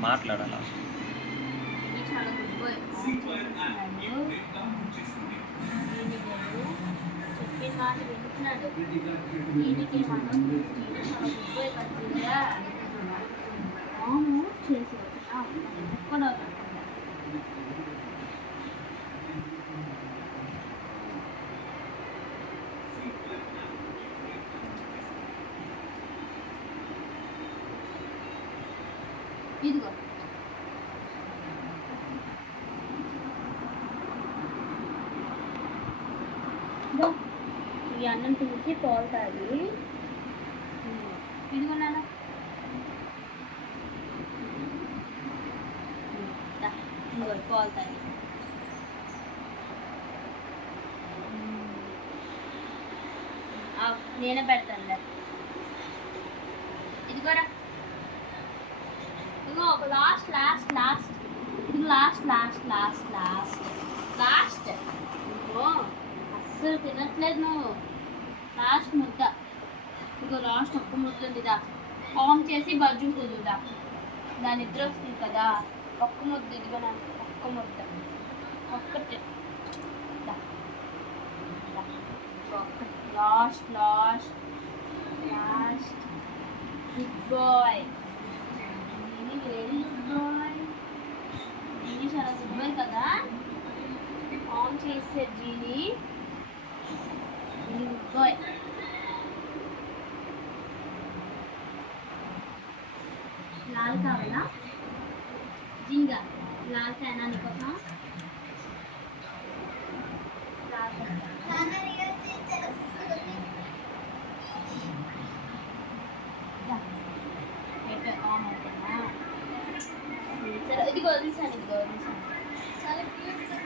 మాట్లాడాలా? ఇది చాలా గుడ్ బాయ్ చెప్పిన మాట వింటున్నాడు దీనికి మనం దీనికి చాలా గుడ్ బాయ్ కట్టిందా అవును చేసి వచ్చినా కూడా ఇదిగో. ఈ అన్నం తీసి పాలు ఇదిగో నాన్న. దా, పాలు తాగి ఆ, నేనే పెడతాను ఇదిగోరా. ఇదిగో ఒక లాస్ట్ లాస్ట్ లాస్ట్ ఇది last last last last last ఇదిగో అస్సలు తినట్లేదు నువ్వు లాస్ట్ ముద్ద ఇదిగో లాస్ట్ ఒక్క ముద్ద ఉంది దా ఆన్ చేసి బజ్జు కుదురుదా దాని నిద్ర వస్తుంది కదా ఒక్క ముద్ద ఇదిగో నాకు ఒక్క ముద్ద ఒక్కటి దా. దా. ఒక్కటి last last last good boy ఇది చాలా గుడ్ బాయ్ కదా ఆన్ చేసే జీని గుడ్ బాయ్ లాల్ కావాలా? జింగా లాల్ కాయనా నీకోసం ఇది గోధుమ చాలా క్యూట్